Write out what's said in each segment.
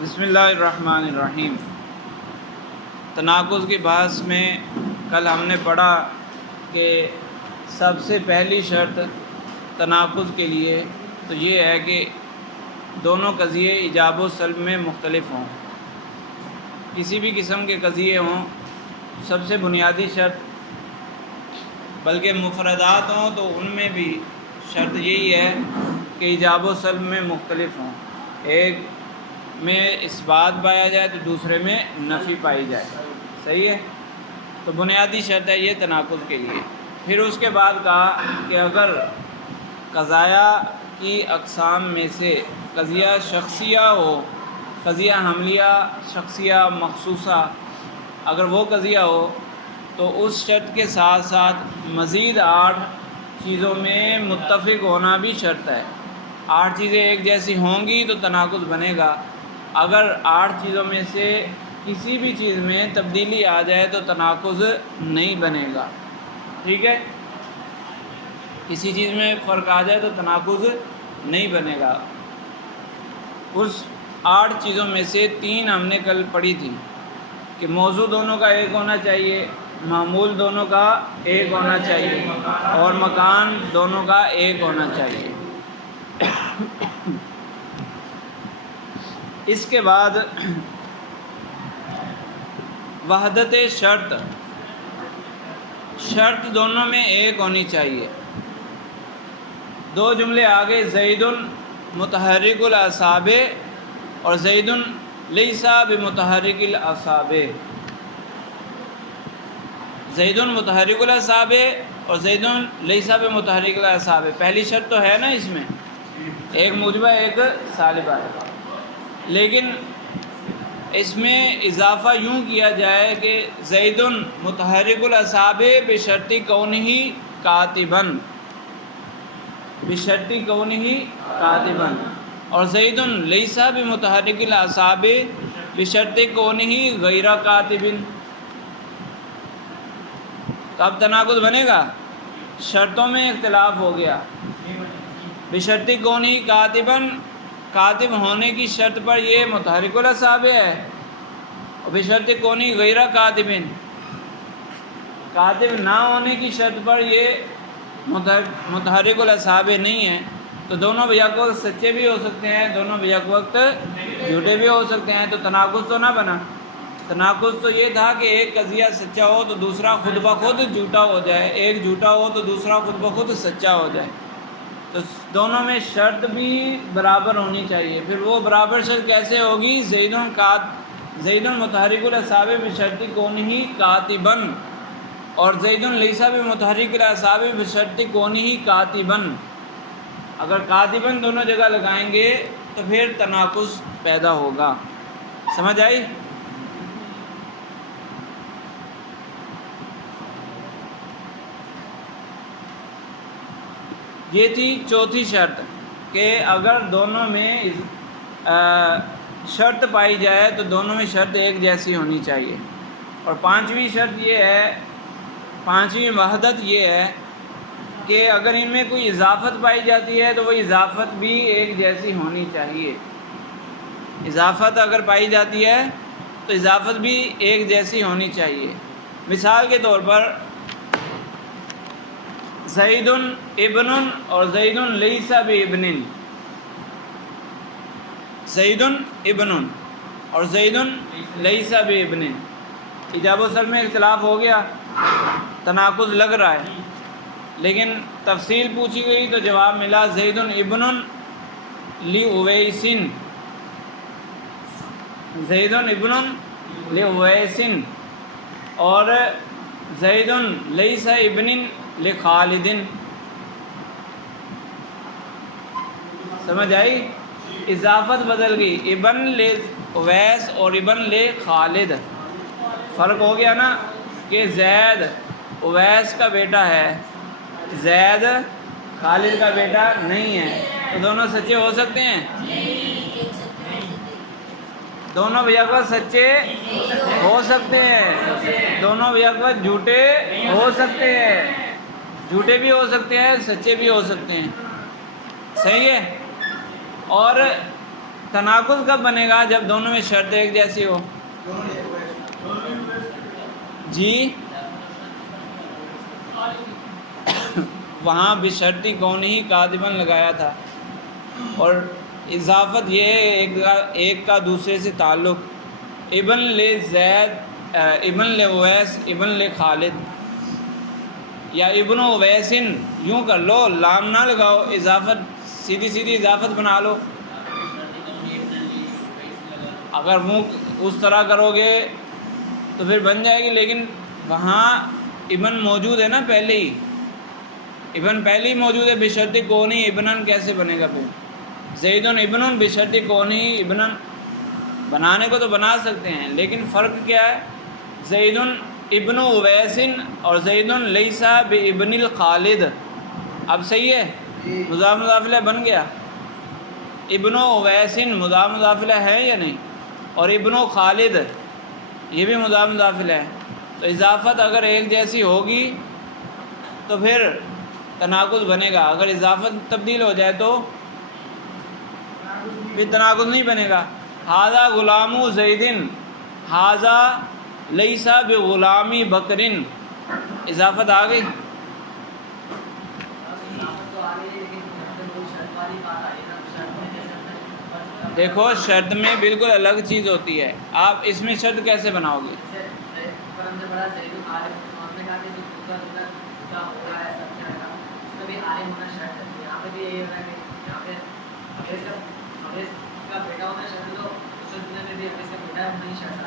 بسم اللہ الرحمن الرحیم۔ تناقض کی بحث میں کل ہم نے پڑھا کہ سب سے پہلی شرط تناقض کے لیے تو یہ ہے کہ دونوں قضیے ایجاب و سلب میں مختلف ہوں۔ کسی بھی قسم کے قضیے ہوں، سب سے بنیادی شرط، بلکہ مفردات ہوں تو ان میں بھی شرط یہی ہے کہ ایجاب و سلب میں مختلف ہوں، ایک میں اثبات پایا جائے تو دوسرے میں نفی پائی جائے۔ صحیح ہے؟ تو بنیادی شرط ہے یہ تناقض کے لیے۔ پھر اس کے بعد کہا کہ اگر قضایا کی اقسام میں سے قضیہ شخصیہ ہو، قضیہ حملیہ شخصیہ مخصوصہ، اگر وہ قضیہ ہو تو اس شرط کے ساتھ ساتھ مزید 8 چیزوں میں متفق ہونا بھی شرط ہے۔ 8 چیزیں ایک جیسی ہوں گی تو تناقض بنے گا۔ اگر 8 چیزوں میں سے کسی بھی چیز میں تبدیلی آ جائے تو تناقض نہیں بنے گا۔ ٹھیک ہے؟ کسی چیز میں فرق آ جائے تو تناقض نہیں بنے گا۔ اس 8 چیزوں میں سے 3 ہم نے کل پڑھی تھی کہ موضوع دونوں کا ایک ہونا چاہیے، معمول دونوں کا ایک ہونا چاہیے، اور مکان دونوں کا ایک ہونا چاہیے۔ اس کے بعد وحدت شرط، شرط دونوں میں ایک ہونی چاہیے۔ 2 جملے آگے زید متحرک الاعصاب اور زید لیس بمتحرک الاعصاب، زید متحرک الاعصاب اور زید لیس بمتحرک الاعصاب، پہلی شرط تو ہے نا، اس میں ایک موجبہ ایک سالبہ ہے، لیکن اس میں اضافہ یوں کیا جائے کہ زید متحرک الاعصاب بشرط کونہ کاتبا، بشرط کونہ کاتبا، اور زید لیس بمتحرک الاعصاب بشرط کونہ غیر کاتب۔ تو اب تناقض بنے گا، شرطوں میں اختلاف ہو گیا۔ بشرط کونہ کاتبا، کاتب ہونے کی شرط پر یہ متحرک الاعصاب ہے، اور بشرط کونی غیر کاتب، کاتب نہ ہونے کی شرط پر یہ متحرک الاعصاب نہیں ہے۔ تو دونوں بیک وقت سچے بھی ہو سکتے ہیں، دونوں بیک وقت جھوٹے بھی ہو سکتے ہیں، تو تناقض تو نہ بنا۔ تناقض تو یہ تھا کہ ایک قضیہ سچا ہو تو دوسرا خود بخود جھوٹا ہو جائے، ایک جھوٹا ہو تو دوسرا خود بخود سچا ہو جائے۔ تو دونوں میں شرط بھی برابر ہونی چاہیے۔ پھر وہ برابر شرط کیسے ہوگی؟ زید متحرک الاعصاب بشرط کونہ کاتبا اور زید لیس بمتحرک الاعصاب بشرط کونہ کاتبا۔ اگر کاتبا دونوں جگہ لگائیں گے تو پھر تناقض پیدا ہوگا۔ سمجھ آئی؟ یہ تھی چوتھی شرط کہ اگر دونوں میں شرط پائی جائے تو دونوں میں شرط ایک جیسی ہونی چاہیے۔ اور 5ویں شرط یہ ہے، 5ویں وحدت یہ ہے کہ اگر ان میں کوئی اضافت پائی جاتی ہے تو وہ اضافت بھی ایک جیسی ہونی چاہیے۔ اضافت اگر پائی جاتی ہے تو اضافت بھی ایک جیسی ہونی چاہیے۔ مثال کے طور پر زید ابن اور زید لیس بابن، زید ابن اور زید لیس بابن، ایجاب و سلب میں اختلاف ہو گیا، تناقض لگ رہا ہے، لیکن تفصیل پوچھی گئی تو جواب ملا زید ابن لاویس، زید ابن لاویس اور زید لیس ابن لخالد۔ سمجھ آئی؟ اضافت بدل گئی، ابن لاویس اور ابن لخالد، فرق ہو گیا نا، کہ زید اویس کا بیٹا ہے، زید خالد کا بیٹا نہیں ہے، تو دونوں سچے ہو سکتے ہیں؟ دونوں بیک وقت سچے ہو سکتے ہیں، دونوں بیک وقت جھوٹے ہو سکتے ہیں، جھوٹے بھی ہو سکتے ہیں، سچے بھی ہو سکتے ہیں۔ صحیح ہے؟ اور تناقض کب بنے گا؟ جب دونوں میں شرط ایک جیسی ہو. جی وہاں بشرطی کونہی کاتباً لگایا تھا، اور اضافت یہ ہے ایک کا دوسرے سے تعلق. ابن لے زید، ابن لے اویس، ابن لے خالد، یا ابن اویسن، یوں کر لو، لام نہ لگاؤ، اضافت سیدھی سیدھی اضافت بنا لو. اگر منہ اس طرح کرو گے تو پھر بن جائے گی، لیکن وہاں ابن موجود ہے نا پہلے ہی، ابن پہلے ہی موجود ہے. بشرط کونی ابنن کیسے بنے گا پھر؟ زیدن ابنن بشرط کونی ابنن بنانے کو تو بنا سکتے ہیں، لیکن فرق کیا ہے؟ زیدن ابن اویسن اور زیدن لیسا بابن الخالد. اب صحیح ہے، مضاف مضاف الیہ بن گیا. ابن اویسن مضاف مضاف الیہ ہے یا نہیں؟ اور ابن خالد یہ بھی مضاف مضاف الیہ ہے. تو اضافت اگر ایک جیسی ہوگی تو پھر تناقض بنے گا، اگر اضافت تبدیل ہو جائے تو پھر تناقض نہیں بنے گا. ھذا غلام زیدن، ھذا لیسا بغلامی بکرن، اضافت آ گئی. دیکھو شرط میں بالکل الگ چیز ہوتی ہے، آپ اس میں شرط کیسے بناؤ گے؟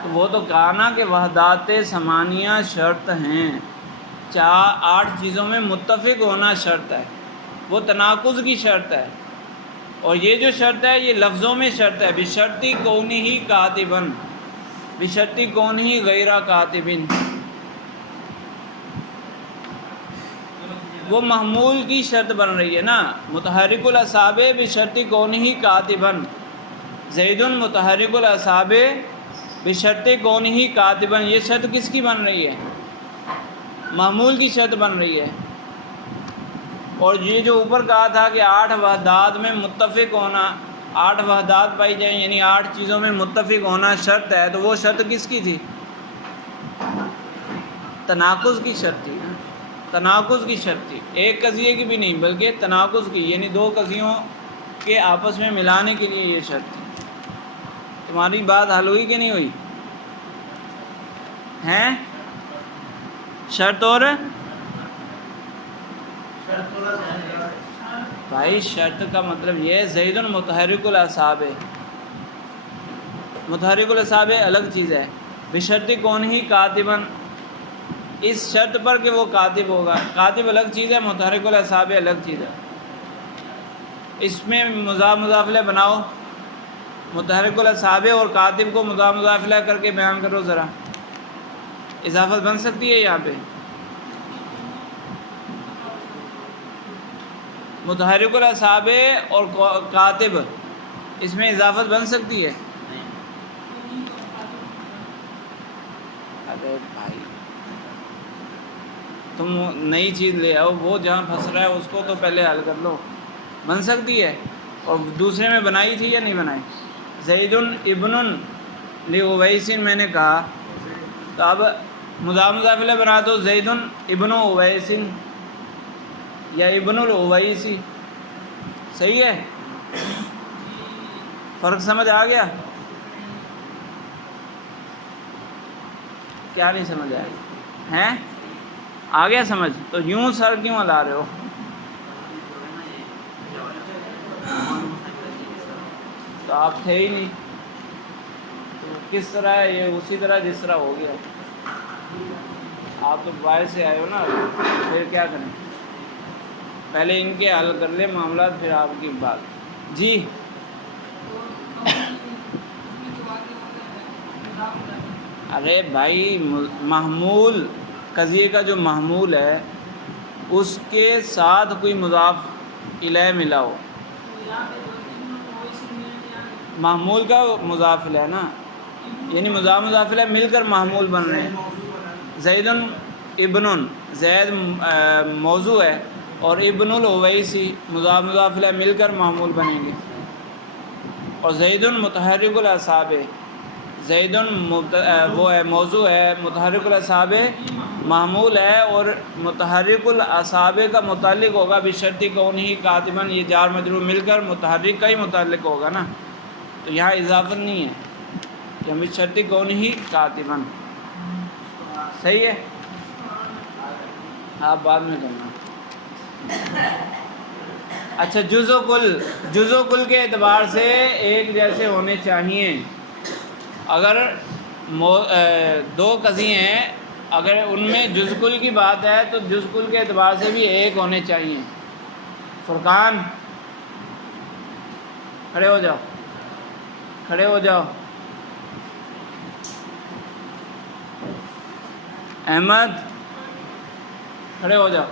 تو وہ تو کہا نا کہ وحدات ثمانیہ شرط ہیں، 8 چیزوں میں متفق ہونا شرط ہے، وہ تناقض کی شرط ہے. اور یہ جو شرط ہے یہ لفظوں میں شرط ہے، بشرطی کونہ ہی کاتبن، بشرطی کونہ ہی غیر کاتبن. وہ محمول کی شرط بن رہی ہے نا، متحرک الاصابع بشرطی کونہ ہی کاتبن، زید متحرک الاصابع بشرطی کونہ ہی کاتبن. یہ شرط کس کی بن رہی ہے؟ محمول کی شرط بن رہی ہے. اور یہ جو اوپر کہا تھا کہ 8 وحدات میں متفق ہونا، 8 وحدات پائی جائیں یعنی 8 چیزوں میں متفق ہونا شرط ہے، تو وہ شرط کس کی تھی؟ تناقض کی شرط تھی، تناقض کی شرط تھی، ایک قضیے کی بھی نہیں بلکہ تناقض کی، یعنی 2 قضیوں کے آپس میں ملانے کے لیے یہ شرط تھی. تمہاری بات حل ہوئی کہ نہیں ہوئی؟ ہیں شرط اور بھائی شرط کا مطلب یہ ہے زید متحرک الاصابع، متحرک الاصابع الگ چیز ہے. بشرط کون ہی کاتبن، اس شرط پر کہ وہ کاتب ہوگا، کاتب الگ چیز ہے، متحرک الاصابع الگ چیز ہے. اس میں مضاف مضاف الیہ بناؤ، متحرک الاصابع اور کاتب کو مضاف مضاف الیہ کر کے بیان کرو ذرا، اضافت بن سکتی ہے یہاں پہ؟ متحرک الاصابع اور کاتب، اس میں اضافت بن سکتی ہے؟ ارے بھائی تم نئی چیز لے آؤ، وہ جہاں پھنس رہا ہے اس کو تو پہلے حل کر لو. بن سکتی ہے، اور دوسرے میں بنائی تھی یا نہیں بنائی؟ زید ابن لاویس میں نے کہا، تو اب مضاف مضاف الیہ بنا دو، زید ابن اویس یا ابن الاویسی. صحیح ہے؟ فرق سمجھ آ گیا؟ کیا نہیں سمجھ آئے گا؟ ہیں آ گیا سمجھ؟ تو یوں سر کیوں ہلا رہے ہو؟ تو آپ تھے ہی نہیں، تو کس طرح ہے یہ؟ اسی طرح جس طرح ہو گیا. آپ تو باہر سے آئے ہو نا، پھر کیا کریں؟ پہلے ان کے حل کر لیں معاملات، پھر آپ کی بات. جی ارے بھائی محمول، قضیے کا جو محمول ہے اس کے ساتھ کوئی مضاف الیہ ملا ہو، محمول کا مضاف الیہ نا، یعنی مضاف مضاف الیہ مل کر محمول بن رہے ہیں. زید ابن، زید موضوع ہے، اور ابن الاویسی مضاف مضاف الیہ مل کر محمول بنیں گے. اور زید متحرک الاعصاب، زید وہ ہے موضوع ہے، متحرک الاعصاب معمول ہے، اور متحرک الاعصاب کا متعلق ہوگا بشرط کونہ کاتبا، یہ جار مجرور مل کر متحرک کا ہی متعلق ہوگا نا، تو یہاں اضافت نہیں ہے کہ بشرط کونہ کاتبا. صحیح ہے، آپ بعد میں کرنا. اچھا جز و کل کے اعتبار سے ایک جیسے ہونے چاہیے. اگر دو قضیے ہیں، اگر ان میں جز کل کی بات ہے تو جز کل کے اعتبار سے بھی ایک ہونے چاہیے. فرقان کھڑے ہو جاؤ، کھڑے ہو جاؤ. احمد کھڑے ہو جاؤ.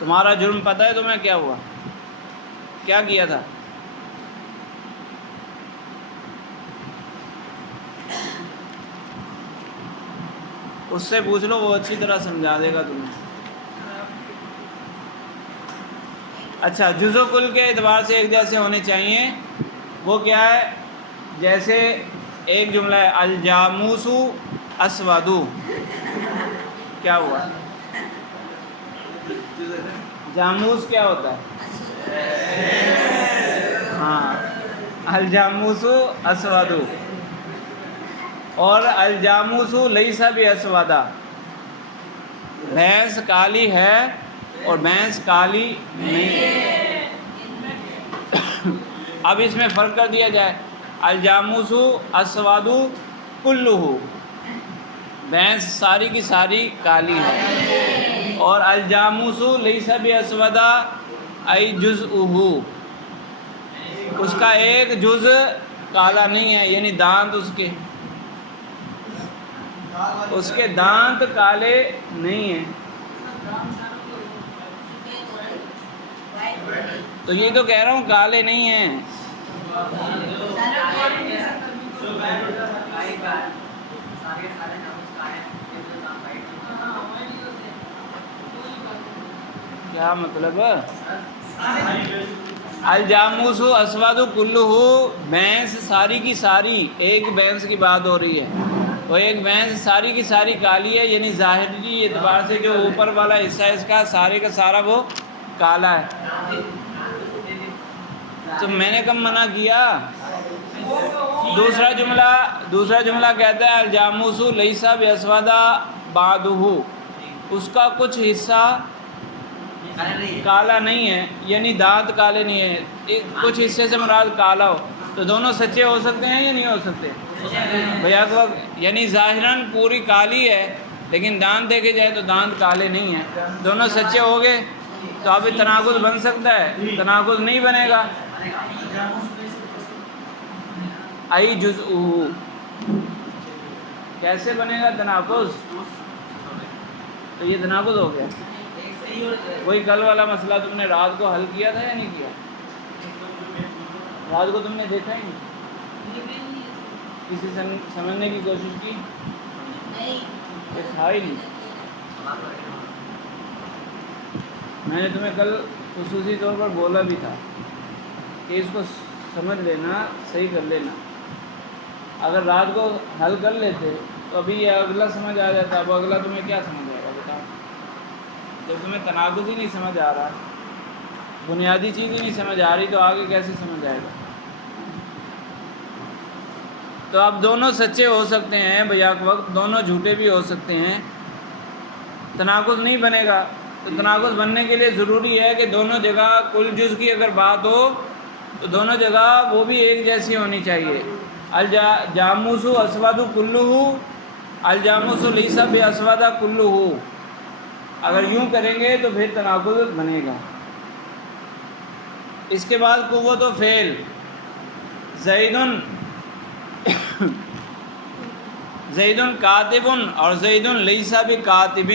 تمہارا جرم پتہ ہے تمہیں کیا ہوا، کیا کیا تھا؟ اس سے پوچھ لو، وہ اچھی طرح سمجھا دے گا تمہیں. اچھا جز و کل کے اعتبار سے ایک جیسے ہونے چاہیے. وہ کیا ہے؟ جیسے ایک جملہ ہے الجاموس اسود، کیا ہوا؟ جاموس کیا ہوتا ہے؟ ہاں، الجاموس اسود. اور الجاموس لیس باسودا، بھینس کالی ہے اور بھینس کالی نہیں ہے. اب اس میں فرق کر دیا جائے، الجاموس اسود کلہ، بھینس ساری کی ساری کالی ہے، اور الجاموس لیس باسودا ای جزءہ، اس کا ایک جز کالا نہیں ہے، یعنی دانت اس کے دانت کالے نہیں ہیں. تو یہ تو کہہ رہا ہوں کالے نہیں ہیں. کیا مطلب؟ الجاموس اسود کلہ، بھینس ساری کی ساری، ایک بھینس کی بات ہو رہی ہے، وہ ایک بھینس ساری کی ساری کالی ہے، یعنی ظاہری اعتبار سے جو اوپر والا حصہ ہے اس کا سارے کا سارا وہ کالا ہے. تو میں نے کب منع کیا؟ دوسرا جملہ کہتا ہے الجاموس لیس باسودا بعضہ، اس کا کچھ حصہ کالا نہیں ہے، یعنی دانت کالے نہیں ہیں، کچھ حصے سے مراد کالا ہو. تو دونوں سچے ہو سکتے ہیں یا نہیں ہو سکتے بھیا؟ یعنی ظاہراً پوری کالی ہے لیکن دانت دیکھے جائے تو دانت کالے نہیں ہیں. دونوں سچے ہو گئے تو اب تناقض بن سکتا ہے؟ تناقض نہیں بنے گا. ای جزءہ، کیسے بنے گا تناقض؟ تو یہ تناقض ہو گیا. وہی کل والا مسئلہ تم نے رات کو حل کیا تھا یا نہیں کیا؟ رات کو تم نے دیکھا ہی نہیں، کسی سے سمجھنے کی کوشش کی؟ یہ تھا ہی نہیں. میں نے تمہیں کل خصوصی طور پر بولا بھی تھا کہ اس کو سمجھ لینا، صحیح کر لینا. اگر رات کو حل کر لیتے تو ابھی یہ اگلا سمجھ آ جاتا. اب اگلا تمہیں کیا سمجھ آئے گا بتاؤ؟ جب تمہیں تناقض ہی نہیں سمجھ آ رہا، بنیادی چیز ہی نہیں سمجھ آ رہی، تو آگے کیسے سمجھ آئے گا؟ تو اب دونوں سچے ہو سکتے ہیں بیک وقت، دونوں جھوٹے بھی ہو سکتے ہیں، تناقض نہیں بنے گا. تو تناقض بننے کے لیے ضروری ہے کہ دونوں جگہ کل جز کی اگر بات ہو تو دونوں جگہ وہ بھی ایک جیسی ہونی چاہیے. الجاموس اسود کلہ، الجاموس لیس باسودا کلہ. اگر یوں کریں گے تو پھر تناقض بنے گا. اس کے بعد قوت و فعل، زید کاتب اور زید لیس بکاتب،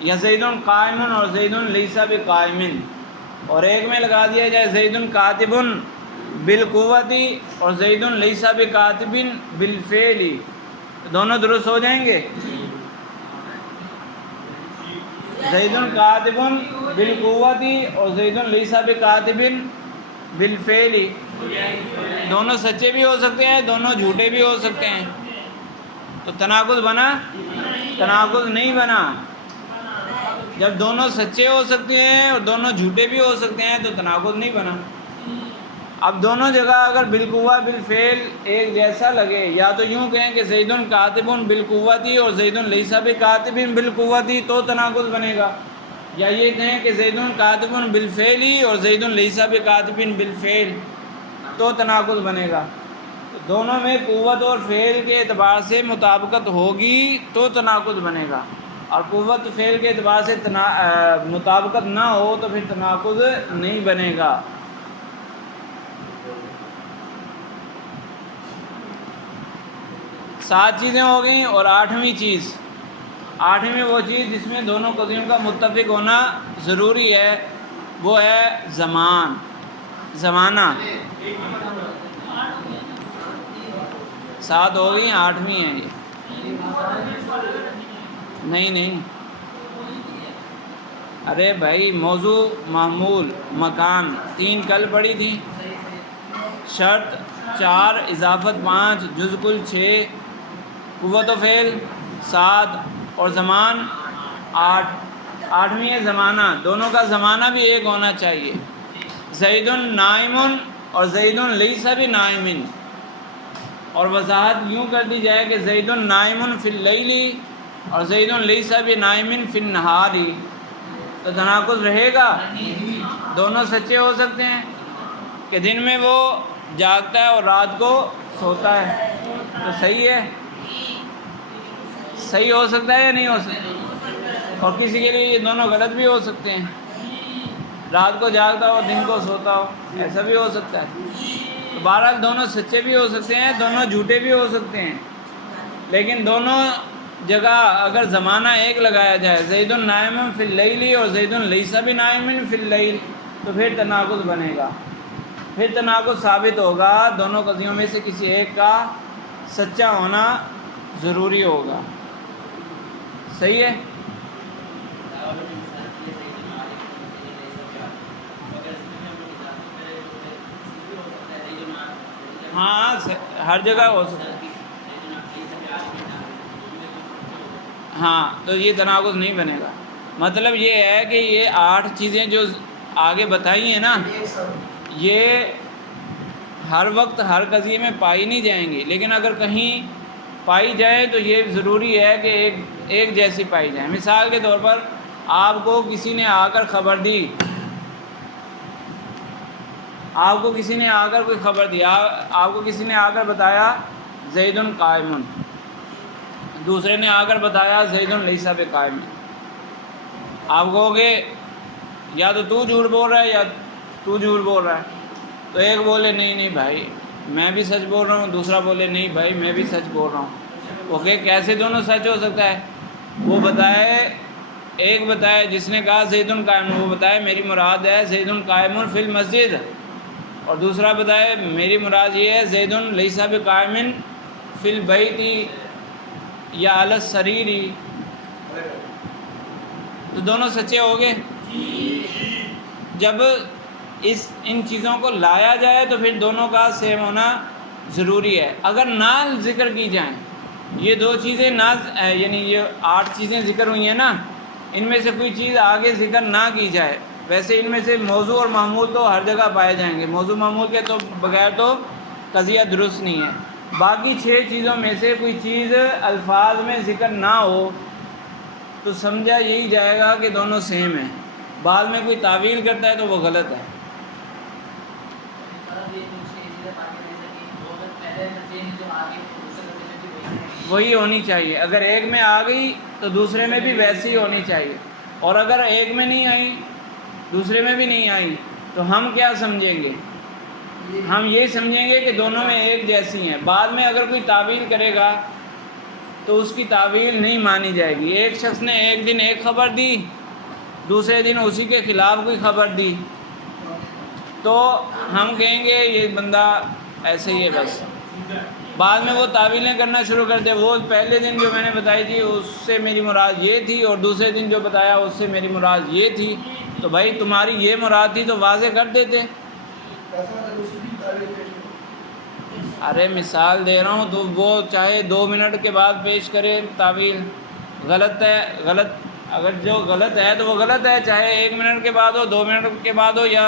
یا زید قائم اور زید لیس بقائم. اور ایک میں لگا دیا جائے زید کاتب بالقوت اور زید لیس بکاتب بالفعل، دونوں درست ہو جائیں گے. زید کاتب بالقوت اور زید لیس بکاتب بالفعل، دونوں سچے بھی ہو سکتے ہیں، دونوں جھوٹے بھی ہو سکتے ہیں، تو تناقض بنا؟ تناقض نہیں بنا۔ جب دونوں سچے ہو سکتے ہیں اور دونوں جھوٹے بھی ہو سکتے ہیں تو تناقض نہیں بنا۔ اب دونوں جگہ اگر بالقوہ بالفعل ایک جیسا لگے، یا تو یوں کہیں کہ زید کاتب بالقوتی اور زید لیس بکاتب بالقوتی تو تناقض بنے گا، یا یہ کہیں کہ زید کاتب بالفعل اور زید لیس بکاتب بالفعل تو تناقض بنے گا۔ تو دونوں میں قوت اور فعل کے اعتبار سے مطابقت ہوگی تو تناقض بنے گا، اور قوت فعل کے اعتبار سے مطابقت نہ ہو تو پھر تناقض نہیں بنے گا۔ 7 چیزیں ہو گئیں، اور 8ویں چیز، 8ویں وہ چیز جس میں دونوں قضیوں کا متفق ہونا ضروری ہے، وہ ہے زمانہ۔ 7 ہو گئی، 8ویں ہے یہ۔ نہیں، ارے بھائی، موضوع، معمول، مکان 3 کل پڑھی تھی، شرط 4، اضافت 5، جز کل 6، قوت و فعل 7 اور زمان 8۔ 8ویں ہے زمانہ، دونوں کا زمانہ بھی ایک ہونا چاہیے۔ زید نائم اور زید لیس بنائم، اور وضاحت یوں کر دی جائے کہ زید نائم فی اللیل اور زید لیس بنائم فی النہار، تو تناقض رہے گا؟ دونوں سچے ہو سکتے ہیں کہ دن میں وہ جاگتا ہے اور رات کو سوتا ہے، تو صحیح ہے، صحیح ہو سکتا ہے یا نہیں ہو سکتا؟ اور کسی کے لیے یہ دونوں غلط بھی ہو سکتے ہیں، رات کو جاگتا ہو دن کو سوتا ہو، ایسا بھی ہو سکتا ہے۔ تو بہرحال دونوں سچے بھی ہو سکتے ہیں، دونوں جھوٹے بھی ہو سکتے ہیں، لیکن دونوں جگہ اگر زمانہ ایک لگایا جائے، زید نائم فی اللیل اور زید لیس بنائم فی اللیل، تو پھر تناقض بنے گا، پھر تناقض ثابت ہوگا، دونوں قضیوں میں سے کسی ایک کا سچا ہونا ضروری ہوگا۔ صحیح ہے؟ ہاں، ہر جگہ ہو سکتا ہے، ہاں، تو یہ تناقض نہیں بنے گا۔ مطلب یہ ہے کہ یہ 8 چیزیں جو آگے بتائی ہیں نا، یہ ہر وقت ہر قضیے میں پائی نہیں جائیں گی، لیکن اگر کہیں پائی جائے تو یہ ضروری ہے کہ ایک جیسی پائی جائے۔ مثال کے طور پر آپ کو کسی نے آ کر خبر دی، آپ کو کسی نے آ کر کوئی خبر دی، آپ کو کسی نے آ کر بتایا زید قائم، دوسرے نے آ کر بتایا زید لیس بقائم، آپ کہو گے یا تو جھوٹ بول رہا ہے یا تو جھوٹ بول رہا ہے، تو ایک بولے نہیں بھائی میں بھی سچ بول رہا ہوں، دوسرا بولے نہیں بھائی میں بھی سچ بول رہا ہوں، اوکے کیسے دونوں سچ ہو سکتا ہے؟ وہ بتائے، ایک بتائے جس نے کہا زید قائم، وہ بتائے میری مراد ہے زید قائم فی المسجد، اور دوسرا بتائے میری مراد یہ ہے زید لیس بقائم فی البیت یا علی السریر، تو دونوں سچے ہو گئے۔ جب ان چیزوں کو لایا جائے تو پھر دونوں کا سیم ہونا ضروری ہے۔ اگر نہ ذکر کی جائیں، یہ 2 چیزیں نہ، یعنی یہ 8 چیزیں ذکر ہوئی ہیں نا، ان میں سے کوئی چیز آگے ذکر نہ کی جائے، ویسے ان میں سے موضوع اور معمول تو ہر جگہ پائے جائیں گے، موضوع معمول کے تو بغیر تو قضیہ درست نہیں ہے، باقی 6 چیزوں میں سے کوئی چیز الفاظ میں ذکر نہ ہو تو سمجھا یہی جائے گا کہ دونوں سیم ہیں، بعد میں کوئی تعویل کرتا ہے تو وہ غلط ہے۔ وہی ہونی چاہیے، اگر ایک میں آ گئی تو دوسرے میں بھی ویسی ہی ہونی چاہیے، اور اگر ایک میں نہیں آئی دوسرے میں بھی نہیں آئی تو ہم کیا سمجھیں گے؟ ہم یہ سمجھیں گے کہ دونوں میں ایک جیسی ہیں، بعد میں اگر کوئی تعویل کرے گا تو اس کی تعویل نہیں مانی جائے گی۔ ایک شخص نے ایک دن ایک خبر دی، دوسرے دن اسی کے خلاف کوئی خبر دی، تو ہم کہیں گے یہ بندہ ایسے ہی ہے بس، بعد میں وہ تعویلیں کرنا شروع کر دے، وہ پہلے دن جو میں نے بتائی تھی اس سے میری مراد یہ تھی، اور دوسرے دن جو بتایا اس سے میری مراد یہ تھی، تو بھائی تمہاری یہ مراد تھی تو واضح کر دیتے۔ ارے مثال دے رہا ہوں، تو وہ چاہے 2 منٹ کے بعد پیش کرے تعویل، غلط ہے، غلط، اگر جو غلط ہے تو وہ غلط ہے، چاہے 1 منٹ کے بعد ہو، 2 منٹ کے بعد ہو، یا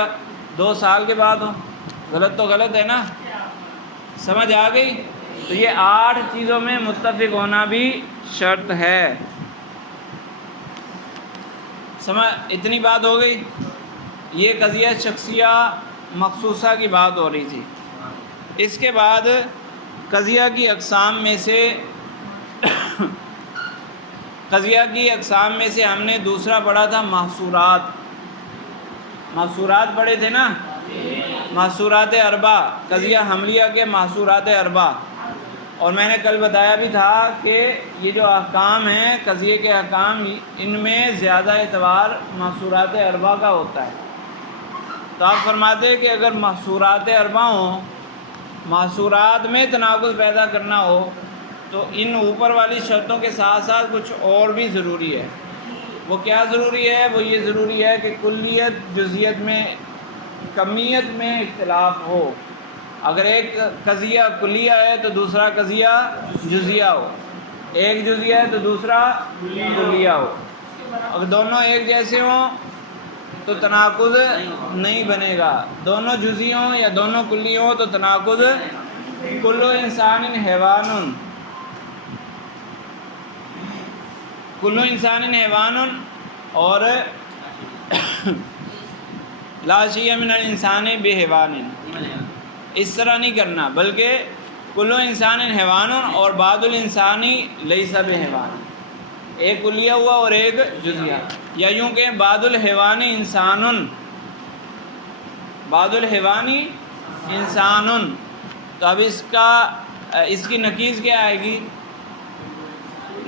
2 سال کے بعد ہو، غلط تو غلط ہے نا۔ سمجھ آ گئی؟ تو یہ 8 چیزوں میں متفق ہونا بھی شرط ہے۔ سمجھ، اتنی بات ہو گئی۔ یہ قضیہ شخصیہ مخصوصہ کی بات ہو رہی تھی۔ اس کے بعد قضیہ کی اقسام میں سے ہم نے دوسرا پڑھا تھا محصورات۔ محصورات پڑھے تھے نا، محصورات اربع، قضیہ حملیہ کے محصورات اربع۔ اور میں نے کل بتایا بھی تھا کہ یہ جو احکام ہیں، قضیے کے احکام، ان میں زیادہ اعتبار محصورات اربع کا ہوتا ہے۔ تو آپ فرماتے ہیں کہ اگر محصورات اربع ہوں، محصورات میں تناقض پیدا کرنا ہو، تو ان اوپر والی شرطوں کے ساتھ ساتھ کچھ اور بھی ضروری ہے۔ وہ کیا ضروری ہے؟ وہ یہ ضروری ہے کہ کلیت جزئیت میں، کمیت میں اختلاف ہو۔ اگر ایک قضیہ کلیہ ہے تو دوسرا قضیہ جزیہ ہو، ایک جزیہ ہے تو دوسرا کلیہ ہو۔ اگر دونوں ایک جیسے ہوں تو تناقض نہیں بنے گا، دونوں جزئی ہوں یا دونوں کلی ہوں تو تناقض۔ کلو انسان حیوان، کلو انسان حیوان، اور لا شیء من الانسان بحیوان، اس طرح نہیں کرنا، بلکہ کلو انسان حیوان اور بعض الانسانی لیس بحیوان، ایک کلیہ ہوا اور ایک جزیہ، یا یوں کہ بعض الحیوان انسان، بعض الحیوان انسان۔ تو اب اس کی نقیض کیا آئے گی؟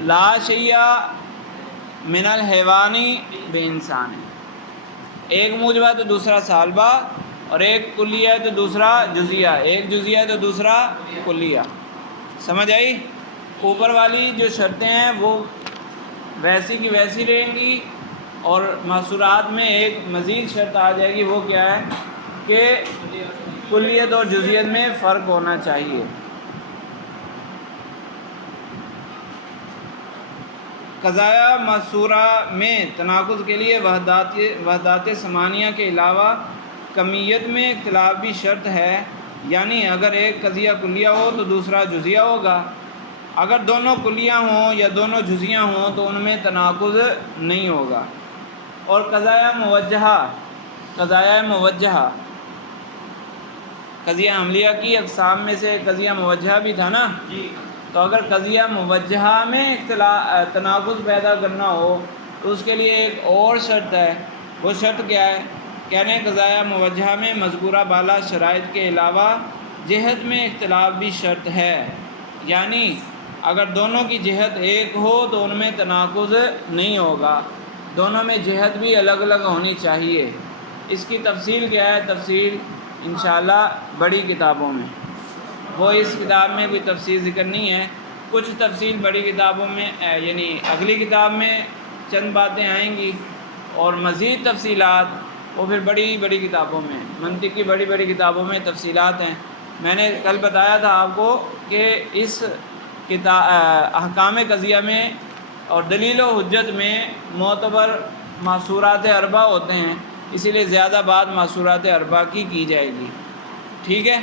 لا شیء من الحیوان بانسان، ایک موجبہ تو دوسرا سالبہ، اور ایک کلیہ ہے تو دوسرا جزیہ، ایک جزیہ ہے تو دوسرا کلیہ۔ سمجھ آئی؟ اوپر والی جو شرطیں ہیں وہ ویسی کی ویسی رہیں گی، اور محصورات میں ایک مزید شرط آ جائے گی، وہ کیا ہے کہ کلیت اور جزیت میں فرق ہونا چاہیے۔ قضایا محصورہ میں تناقض کے لیے وحدات ثمانیہ کے علاوہ کمیت میں اختلاف بھی شرط ہے، یعنی اگر ایک قضیہ کلیہ ہو تو دوسرا جزیہ ہوگا، اگر دونوں کلیہ ہوں یا دونوں جزیہ ہوں تو ان میں تناقض نہیں ہوگا۔ اور قضایا موجہہ، قضیہ حملیہ کی اقسام میں سے قضیہ موجہہ بھی تھا نا، تو اگر قضیہ موجہہ میں تناقض پیدا کرنا ہو تو اس کے لیے ایک اور شرط ہے۔ وہ شرط کیا ہے؟ کہنے قضایا موجہہ میں مذکورہ بالا شرائط کے علاوہ جہت میں اختلاف بھی شرط ہے، یعنی اگر دونوں کی جہت ایک ہو تو ان میں تناقض نہیں ہوگا، دونوں میں جہت بھی الگ الگ ہونی چاہیے۔ اس کی تفصیل کیا ہے؟ تفصیل انشاءاللہ بڑی کتابوں میں، وہ اس کتاب میں کوئی تفصیل ذکر نہیں ہے، کچھ تفصیل بڑی کتابوں میں، یعنی اگلی کتاب میں چند باتیں آئیں گی، اور مزید تفصیلات وہ پھر بڑی بڑی کتابوں میں، منطق کی بڑی بڑی کتابوں میں تفصیلات ہیں۔ میں نے کل بتایا تھا آپ کو کہ اس احکام قضیہ میں اور دلیل و حجت میں معتبر محصورات اربع ہوتے ہیں، اسی لیے زیادہ بات محصورات اربع کی جائے گی۔ ٹھیک ہے؟